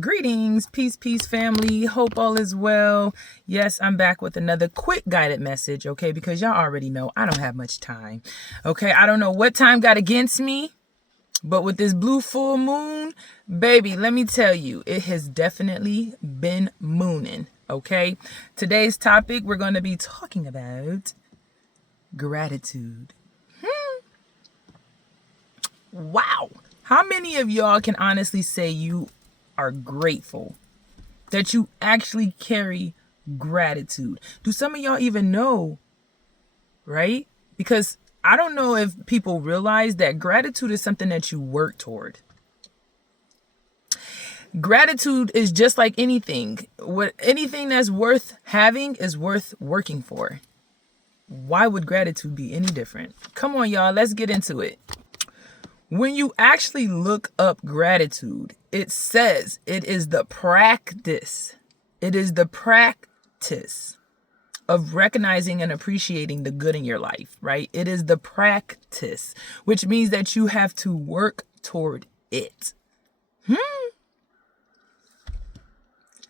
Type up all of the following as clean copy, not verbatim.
Greetings, peace, family. Hope all is well. Yes, I'm back with another quick guided message, okay? Because y'all already know I don't have much time, okay? I don't know what time got against me, but with this blue full moon, baby, let me tell you, it has definitely been mooning, okay? Today's topic, we're going to be talking about gratitude. Wow. How many of y'all can honestly say you are grateful, that you actually carry gratitude? Do some of y'all even know, right? Because I don't know if people realize that gratitude is something that you work toward. Gratitude is just like anything. Anything that's worth having is worth working for. Why would gratitude be any different? Come on, y'all, let's get into it. When you actually look up gratitude, it says it is the practice. It is the practice of recognizing and appreciating the good in your life, right? It is the practice, which means that you have to work toward it.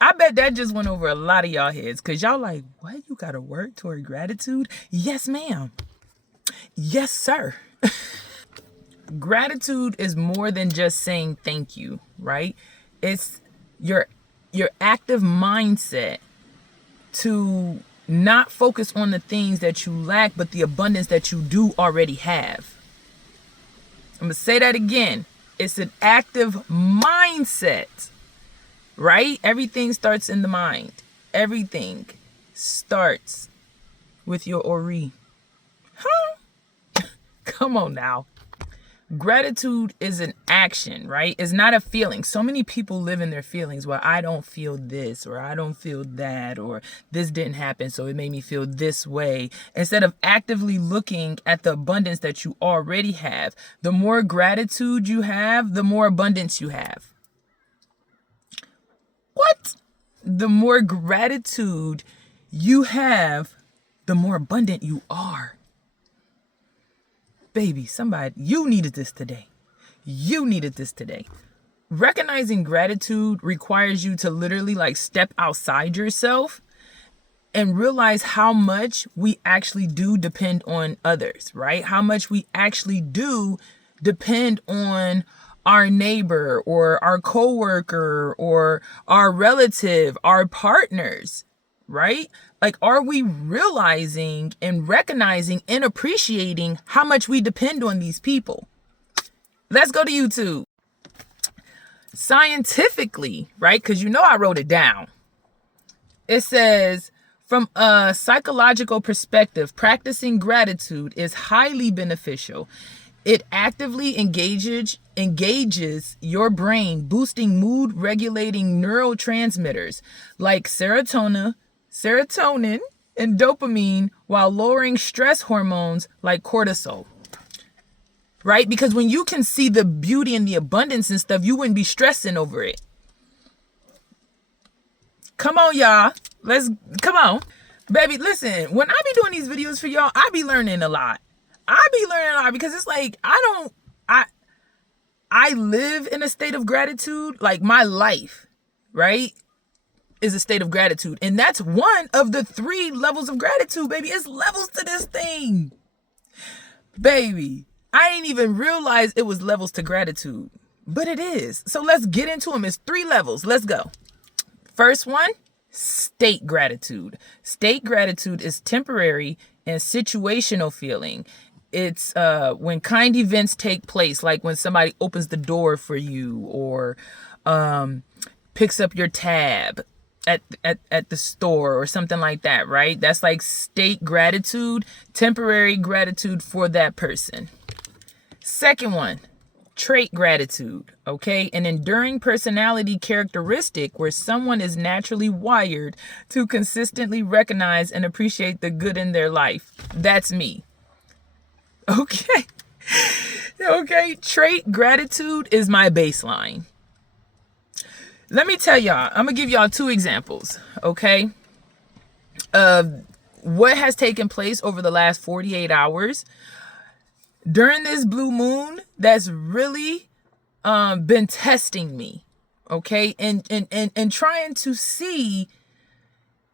I bet that just went over a lot of y'all heads because y'all like, what? You got to work toward gratitude? Yes, ma'am. Yes, sir. Gratitude is more than just saying thank you, right? It's your active mindset to not focus on the things that you lack, but the abundance that you do already have. I'm going to say that again. It's an active mindset, right? Everything starts in the mind. Everything starts with your Ori. Come on now. Gratitude is an action, right? It's not a feeling. So many people live in their feelings. Well, I don't feel this, or I don't feel that, or this didn't happen, so it made me feel this way. Instead of actively looking at the abundance that you already have, the more gratitude you have, the more abundance you have. What? The more gratitude you have, the more abundant you are. Baby, somebody, you needed this today. You needed this today. Recognizing gratitude requires you to literally step outside yourself and realize how much we actually do depend on others, right? How much we actually do depend on our neighbor or our coworker or our relative, our partners, right? Are we realizing and recognizing and appreciating how much we depend on these people? Let's go to YouTube. Scientifically, right? Because I wrote it down. It says, from a psychological perspective, practicing gratitude is highly beneficial. It actively engages your brain, boosting mood regulating neurotransmitters like serotonin, and dopamine, while lowering stress hormones like cortisol. Right? Because when you can see the beauty and the abundance and stuff, you wouldn't be stressing over it. Come on, y'all. Come on. Baby, listen, when I be doing these videos for y'all, I be learning a lot. Because it's I live in a state of gratitude. My life, right, is a state of gratitude. And that's one of the 3 levels of gratitude, baby. It's levels to this thing. Baby, I didn't even realize it was levels to gratitude. But it is. So let's get into them. It's 3 levels. Let's go. First one, state gratitude. State gratitude is temporary and situational feeling. It's when kind events take place, like when somebody opens the door for you or picks up your tab at the store or something like that, right? That's like state gratitude, temporary gratitude for that person. Second one, trait gratitude, okay? An enduring personality characteristic where someone is naturally wired to consistently recognize and appreciate the good in their life. That's me. Okay. Okay, trait gratitude is my baseline. Let me tell y'all, I'm going to give y'all 2 examples, okay, of what has taken place over the last 48 hours. During this blue moon, that's really been testing me, okay? And trying to see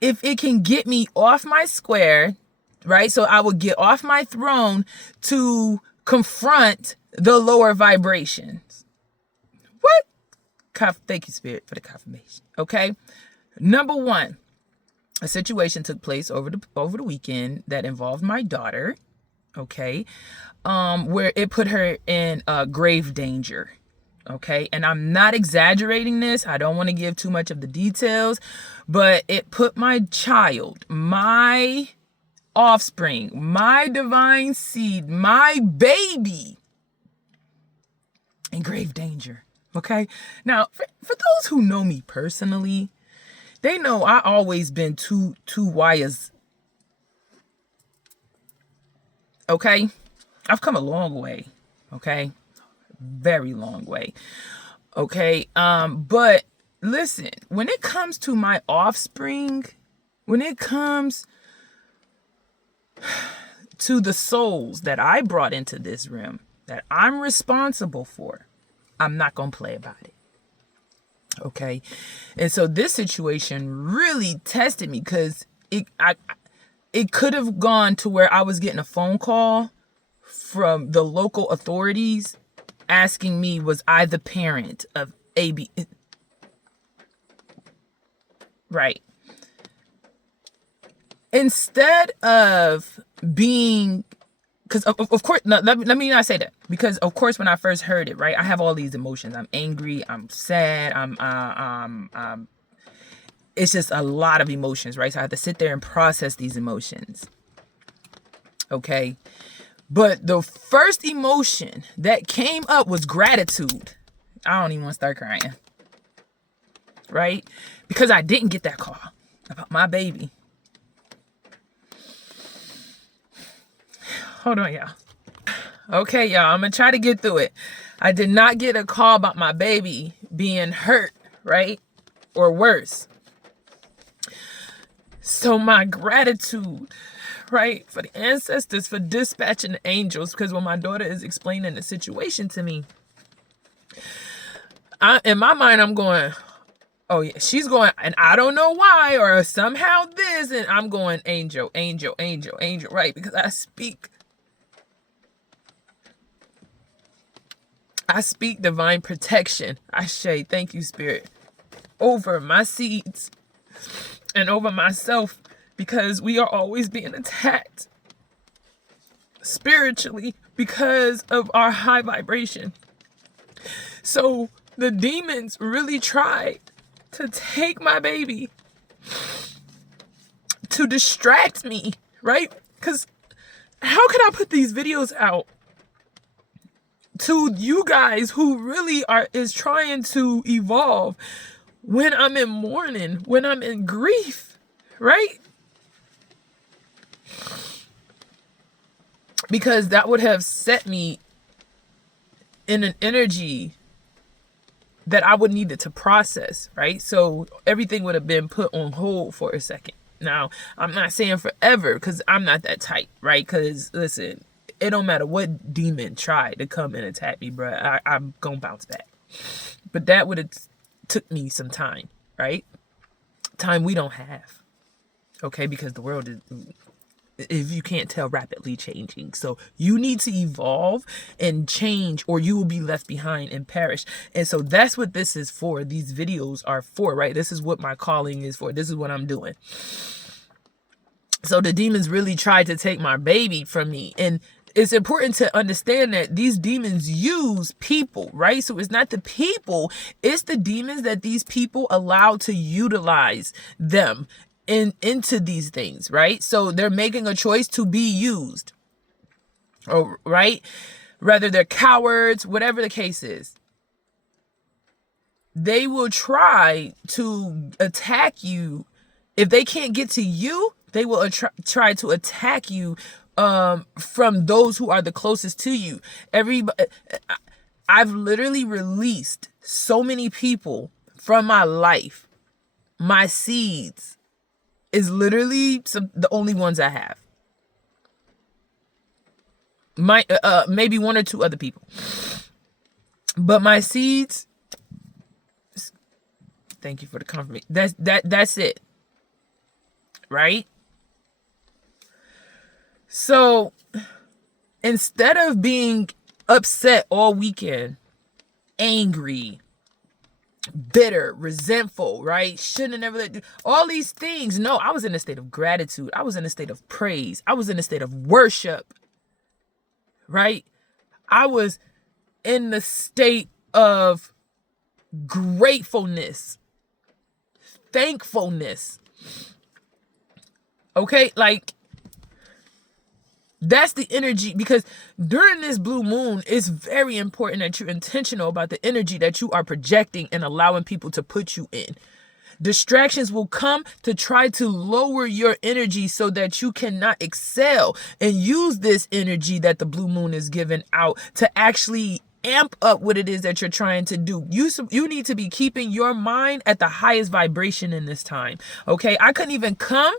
if it can get me off my square, right? So I would get off my throne to confront the lower vibrations. What? Thank you, Spirit, for the confirmation. Okay. Number one, a situation took place over the weekend that involved my daughter. Okay. Where it put her in grave danger. Okay. And I'm not exaggerating this. I don't want to give too much of the details, but it put my child, my offspring, my divine seed, my baby in grave danger. Okay. Now, for those who know me personally, they know I always been two wires. Okay. I've come a long way. Okay. Very long way. Okay. But listen, when it comes to my offspring, when it comes to the souls that I brought into this realm, that I'm responsible for, I'm not going to play about it. Okay. And so this situation really tested me because it could have gone to where I was getting a phone call from the local authorities asking me, was I the parent of AB? Right. Instead of being, because of course, no, let me not say that, because of course when I first heard it, right, I have all these emotions. I'm angry, I'm sad, it's just a lot of emotions, right? So I have to sit there and process these emotions. Okay. But the first emotion that came up was gratitude. I don't even want to start crying. Right? Because I didn't get that call about my baby. Hold on, y'all. Okay, y'all. I'm going to try to get through it. I did not get a call about my baby being hurt, right? Or worse. So my gratitude, right, for the ancestors, for dispatching the angels, because when my daughter is explaining the situation to me, in my mind, I'm going, oh yeah, she's going, and I don't know why, or somehow this, and I'm going, angel, angel, angel, angel, right? Because I speak divine protection. I say, thank you, Spirit, over my seeds and over myself, because we are always being attacked spiritually because of our high vibration. So the demons really tried to take my baby, to distract me, right? Because how can I put these videos out to you guys who really is trying to evolve when I'm in mourning, when I'm in grief, right? Because that would have set me in an energy that I would need it to process, right? So everything would have been put on hold for a second. Now, I'm not saying forever, because I'm not that type, right? Because listen, it don't matter what demon tried to come and attack me, bro. I'm gonna bounce back. But that would have took me some time, right? Time we don't have, okay? Because the world is, if you can't tell, rapidly changing. So you need to evolve and change, or you will be left behind and perish. And so that's what this is for. These videos are for, right? This is what my calling is for. This is what I'm doing. So the demons really tried to take my baby from me. And it's important to understand that these demons use people, right? So it's not the people, it's the demons that these people allow to utilize them into these things, right? So they're making a choice to be used, or right? Whether they're cowards, whatever the case is, they will try to attack you. If they can't get to you, they will try to attack you from those who are the closest to you. I've literally released so many people from my life. My seeds is literally the only ones I have. Maybe one or two other people. But my seeds, Thank you for the confirmation. That's it. Right? So instead of being upset all weekend, angry, bitter, resentful, right? Shouldn't have never let do all these things. No, I was in a state of gratitude. I was in a state of praise. I was in a state of worship, right? I was in the state of gratefulness, thankfulness. Okay, like that's the energy, because during this blue moon, it's very important that you're intentional about the energy that you are projecting and allowing people to put you in. Distractions will come to try to lower your energy so that you cannot excel, and use this energy that the blue moon is giving out to actually amp up what it is that you're trying to do. You need to be keeping your mind at the highest vibration in this time. Okay, I couldn't even come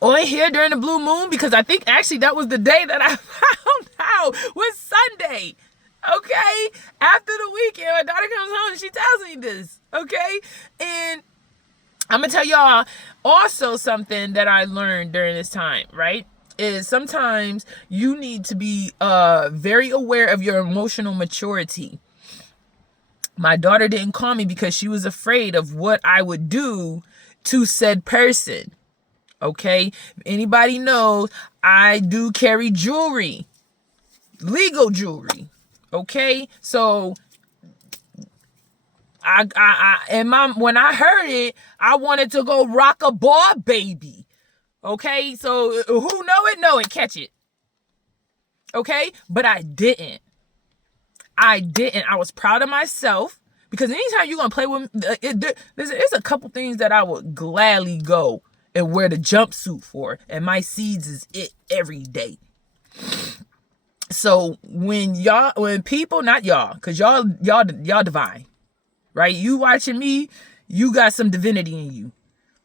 on here during the blue moon because I think actually that was the day that I found out was Sunday. Okay, after the weekend, my daughter comes home and she tells me this. Okay, and I'm gonna tell y'all also something that I learned during this time, right? Is sometimes you need to be very aware of your emotional maturity. My daughter didn't call me because she was afraid of what I would do to said person. Okay, anybody knows I do carry jewelry, legal jewelry. Okay, so when I heard it, I wanted to go rock a ball, baby. Okay, so who know it, catch it. Okay, but I didn't. I was proud of myself, because anytime you're gonna play with there's a couple things that I would gladly go and wear the jumpsuit for, and my seeds is it every day. So when people, not y'all, because y'all divine, right? You watching me, you got some divinity in you,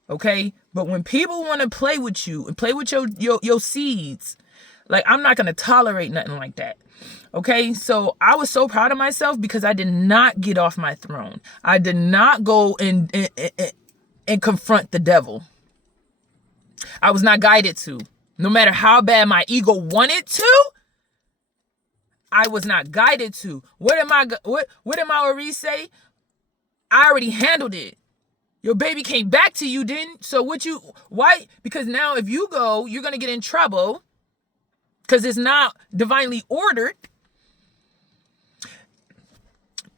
okay? But when people want to play with you and play with your seeds, like, I'm not gonna tolerate nothing like that. Okay, so I was so proud of myself because I did not get off my throne. I did not go and confront the devil. I was not guided to. No matter how bad my ego wanted to, I was not guided to. What did my Maurice say? I already handled it. Your baby came back to you, didn't? So why? Because now if you go, you're going to get in trouble because it's not divinely ordered.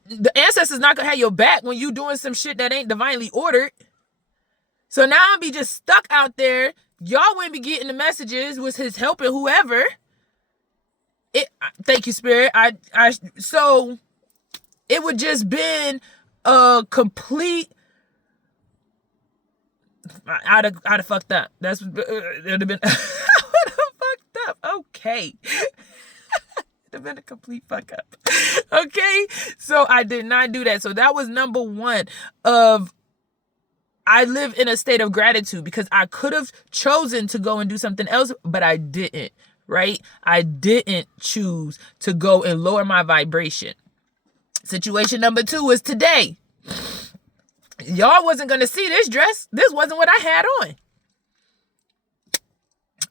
The ancestors not going to have your back when you doing some shit that ain't divinely ordered. So now I'll be just stuck out there. Y'all wouldn't be getting the messages with his helping whoever. Thank you, Spirit. So it would just been a complete. I'd have fucked up. It would have been. I would have fucked up. Okay. It'd have been a complete fuck up. Okay. So I did not do that. So that was number one of. I live in a state of gratitude because I could have chosen to go and do something else, but I didn't, right? I didn't choose to go and lower my vibration. Situation number two was today. Y'all wasn't going to see this dress. This wasn't what I had on.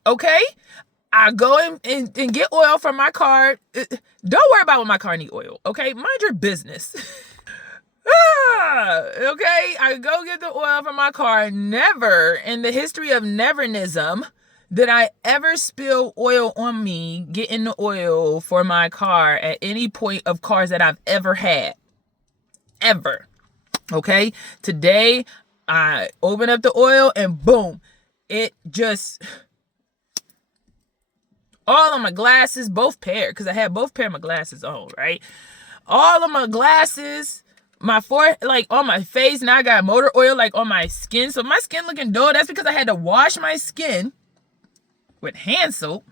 Okay? I go and get oil from my car. Don't worry about when my car need oil, okay? Mind your business. Okay, I go get the oil from my car. Never in the history of nevernism did I ever spill oil on me getting the oil for my car at any point of cars that I've ever had. Ever. Okay, today I open up the oil and boom, it just, all of my glasses, both pair, because I had both pair of my glasses on, right? All of my glasses, my forehead, like on my face, now I got motor oil like on my skin. So my skin looking dull. That's because I had to wash my skin with hand soap.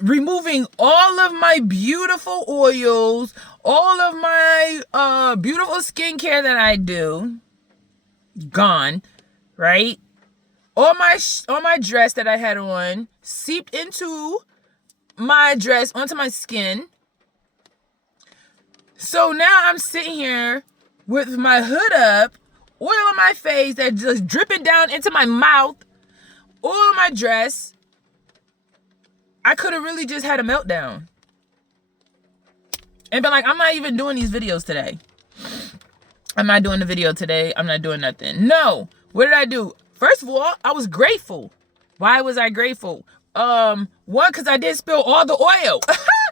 Removing all of my beautiful oils, all of my beautiful skincare that I do, gone, right? All my dress that I had on seeped into my dress, onto my skin. So now I'm sitting here with my hood up, oil on my face that's just dripping down into my mouth, oil on my dress. I could have really just had a meltdown and been like, I'm not even doing these videos today. I'm not doing the video today. I'm not doing nothing. No. What did I do? First of all, I was grateful. Why was I grateful? One, because I did spill all the oil.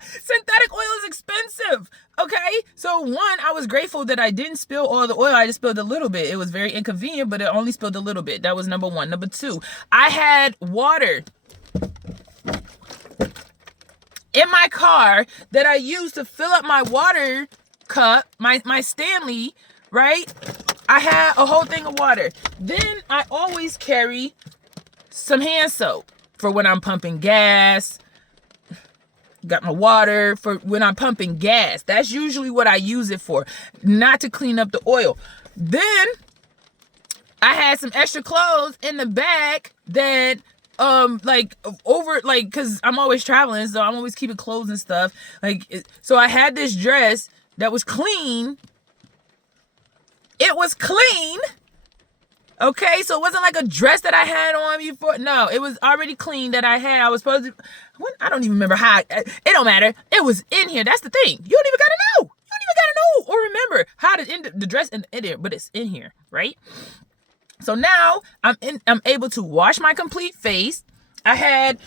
Synthetic oil is expensive. Okay? So one, I was grateful that I didn't spill all the oil. I just spilled a little bit. It was very inconvenient, but it only spilled a little bit. That was number one. Number two, I had water in my car that I used to fill up my water cup, my Stanley, right? I had a whole thing of water. Then I always carry some hand soap for when I'm pumping gas. Got my water for when I'm pumping gas. That's usually what I use it for, not to clean up the oil. Then I had some extra clothes in the bag that because I'm always traveling, so I'm always keeping clothes and stuff. So I had this dress that was clean. It was clean. Okay, so it wasn't like a dress that I had on before. No, it was already clean that I had. I was supposed to. I don't even remember how. It don't matter. It was in here. That's the thing. You don't even gotta know. You don't even gotta know or remember how the dress in there, but it's in here, right? So now I'm able to wash my complete face. I had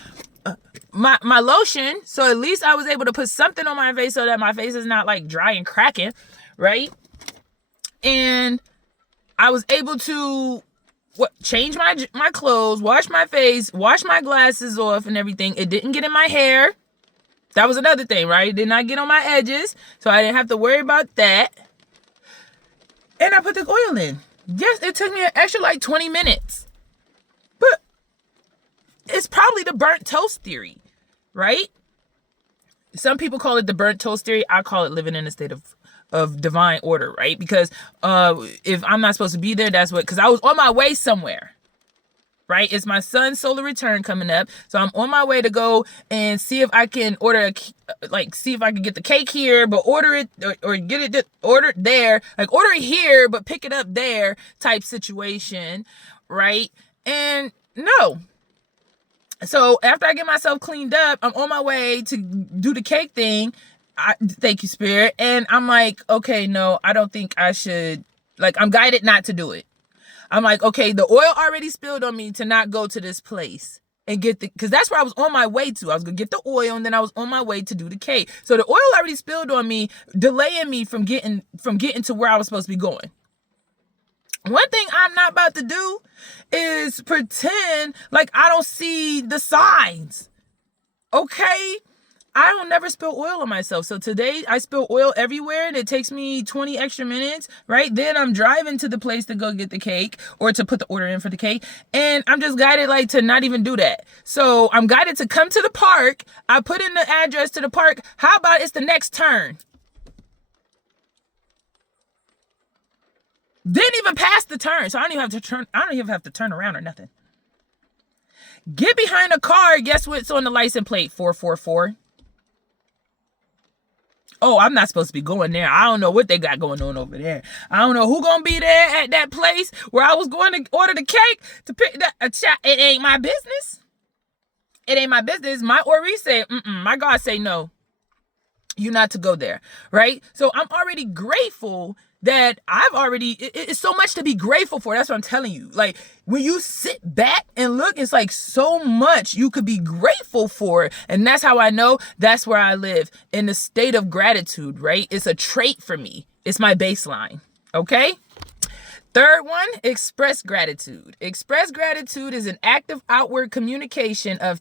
my lotion, so at least I was able to put something on my face so that my face is not like dry and cracking, right? And I was able to change my clothes, wash my face, wash my glasses off and everything. It didn't get in my hair. That was another thing, right? It did not get on my edges, so I didn't have to worry about that. And I put the oil in. Yes, it took me an extra 20 minutes. But it's probably the burnt toast theory, right? Some people call it the burnt toast theory. I call it living in a state of divine order, right? Because if I'm not supposed to be there, because I was on my way somewhere, right? It's my son's solar return coming up. So I'm on my way to go and see if I can see if I can get the cake here, but order it or get it ordered there, order it here, but pick it up there type situation, right? And no. So after I get myself cleaned up, I'm on my way to do the cake thing. Thank you, Spirit. And I'm like, okay, no, I don't think I should. I'm guided not to do it. I'm like, okay, the oil already spilled on me to not go to this place and get because that's where I was on my way to. I was going to get the oil and then I was on my way to do the cake. So the oil already spilled on me, delaying me from getting to where I was supposed to be going. One thing I'm not about to do is pretend like I don't see the signs. Okay? I don't never spill oil on myself. So today I spill oil everywhere and it takes me 20 extra minutes, right? Then I'm driving to the place to go get the cake or to put the order in for the cake. And I'm just guided to not even do that. So I'm guided to come to the park. I put in the address to the park. How about it's the next turn? Didn't even pass the turn. So I don't even have to turn around or nothing. Get behind a car. Guess what's on the license plate? 444. Oh, I'm not supposed to be going there. I don't know what they got going on over there. I don't know who gonna be there at that place where I was going to order the cake to pick that. It ain't my business. It ain't my business. My Ori say, my God say no. You not to go there, right? So I'm already grateful that it's so much to be grateful for. That's what I'm telling you. When you sit back and look, it's so much you could be grateful for. And that's how I know that's where I live, in the state of gratitude, right? It's a trait for me. It's my baseline. Okay. Third one, express gratitude. Express gratitude is an active outward communication of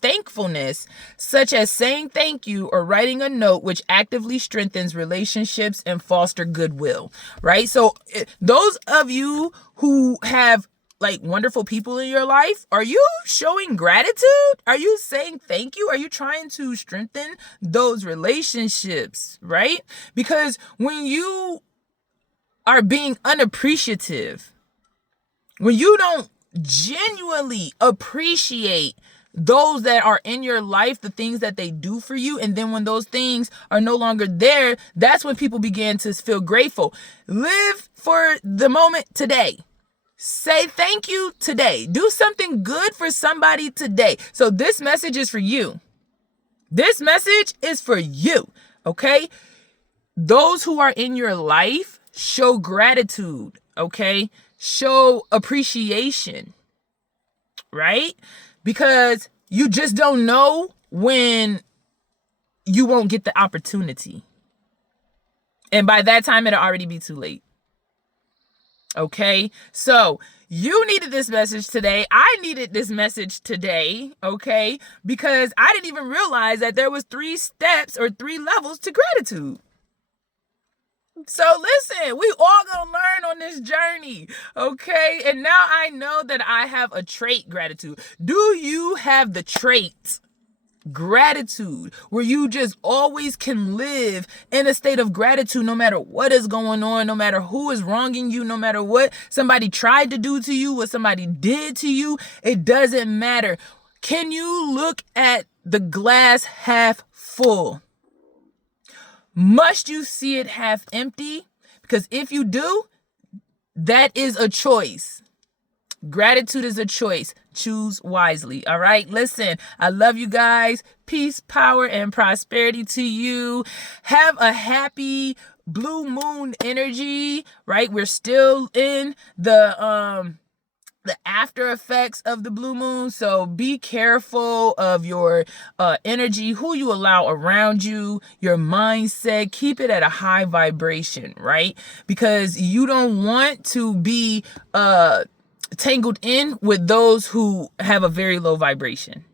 thankfulness, such as saying thank you or writing a note, which actively strengthens relationships and foster goodwill, right? So those of you who have wonderful people in your life, are you showing gratitude? Are you saying thank you? Are you trying to strengthen those relationships, right? Because when you are being unappreciative, when you don't genuinely appreciate those that are in your life, the things that they do for you. And then when those things are no longer there, that's when people begin to feel grateful. Live for the moment today. Say thank you today. Do something good for somebody today. So this message is for you. This message is for you. Okay? Those who are in your life, show gratitude. Okay? Show appreciation. Right? Because you just don't know when you won't get the opportunity. And by that time, it'll already be too late. Okay? So you needed this message today. I needed this message today. Okay? Because I didn't even realize that there was 3 steps or 3 levels to gratitude. So listen, we all gonna learn on this journey, okay? And now I know that I have a trait gratitude. Do you have the trait gratitude where you just always can live in a state of gratitude no matter what is going on, no matter who is wronging you, no matter what somebody tried to do to you, what somebody did to you? It doesn't matter. Can you look at the glass half full? Must you see it half empty? Because if you do, that is a choice. Gratitude is a choice. Choose wisely. All right. Listen, I love you guys. Peace, power, and prosperity to you. Have a happy blue moon energy, right? We're still in the after effects of the blue moon. So be careful of your energy, who you allow around you, your mindset. Keep it at a high vibration, right? Because you don't want to be tangled in with those who have a very low vibration,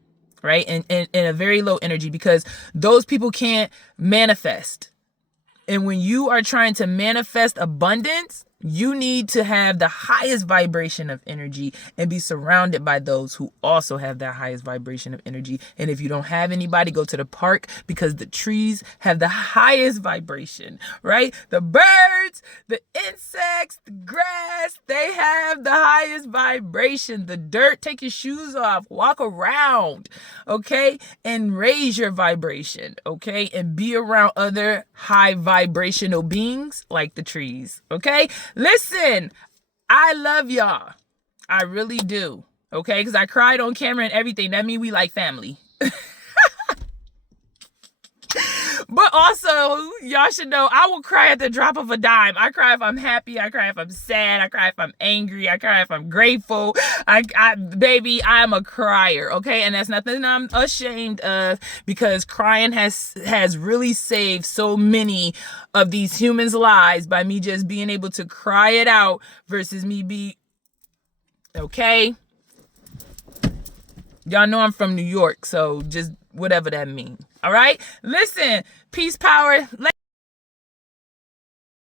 right? And a very low energy, because those people can't manifest. And when you are trying to manifest abundance, you need to have the highest vibration of energy and be surrounded by those who also have that highest vibration of energy. And if you don't have anybody, go to the park, because the trees have the highest vibration, right? The birds, the insects, the grass, they have the highest vibration. The dirt, take your shoes off, walk around, okay? And raise your vibration, okay? And be around other high vibrational beings like the trees, okay? Listen, I love y'all. I really do. Okay? Because I cried on camera and everything. That means we like family. But also, y'all should know, I will cry at the drop of a dime. I cry if I'm happy. I cry if I'm sad. I cry if I'm angry. I cry if I'm grateful. Baby, I'm a crier, okay? And that's nothing I'm ashamed of, because crying has really saved so many of these humans' lives by me just being able to cry it out versus me be, okay? Y'all know I'm from New York, so just whatever that means. All right? Listen, peace, power.